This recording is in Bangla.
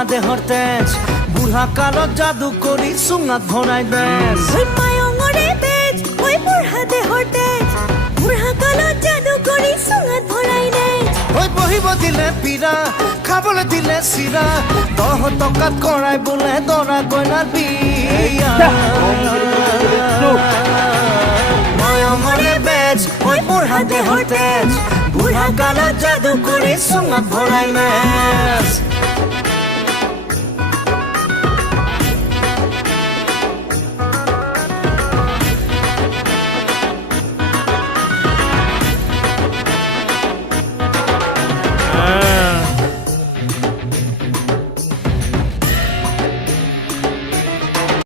বুঢ়া দেহৰ তেজ বুঢ়া কালত যাদু কৰি চুঙাত ভৰাই দেজ ওই পায়ঙৰে বেজ ওই বুঢ়া দেহৰ তেজ বুঢ়া কালত যাদু কৰি চুঙাত ভৰাই দেজ ঐ বহিব দিলে পীৰা খাবলৈ দিলে চিৰা 10 টকাত কৰাই বোলে দৰা কইনাৰ বিয়া পায়ঙৰে বেজ ঐ বুঢ়া দেহৰ তেজ বুঢ়া কালত যাদু কৰি চুঙাত ভৰাই দেজ